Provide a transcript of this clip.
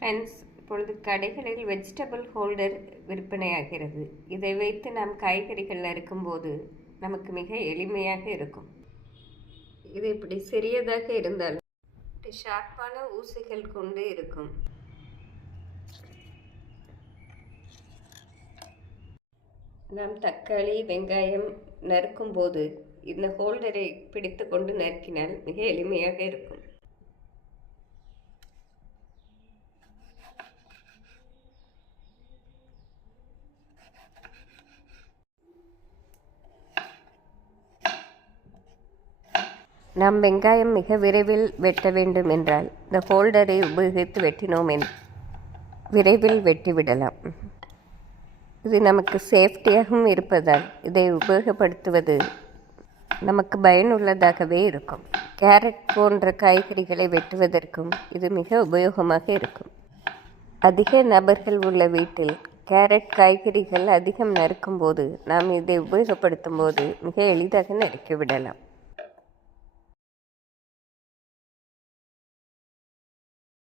Friends, இப்பொழுது கடைகளில் vegetable holder விற்பனையாகிறது. இதை வைத்து நாம் காய்கறிகள் நறுக்கும்போது நமக்கு மிக எளிமையாக இருக்கும். இது இப்படி சிறியதாக இருந்தாலும் ஷார்ப்பான ஊசிகள் கொண்டு இருக்கும். நாம் தக்காளி, வெங்காயம் நறுக்கும் போது இந்த ஹோல்டரை பிடித்து கொண்டு நறுக்கினால் மிக எளிமையாக இருக்கும். நாம் வெங்காயம் மிக விரைவில் வெட்ட வேண்டும் என்றால் இந்த ஹோல்டரை உபயோகித்து வெட்டினோம் விரைவில் வெட்டிவிடலாம். இது நமக்கு சேஃப்டியாகவும் இருப்பதால் இதை உபயோகப்படுத்துவது நமக்கு பயனுள்ளதாகவே இருக்கும். கேரட் போன்ற காய்கறிகளை வெட்டுவதற்கும் இது மிக உபயோகமாக இருக்கும். அதிக நபர்கள் உள்ள வீட்டில் கேரட் காய்கறிகள் அதிகம் நறுக்கும் போது நாம் இதை உபயோகப்படுத்தும் போது மிக எளிதாக நறுக்கிவிடலாம்.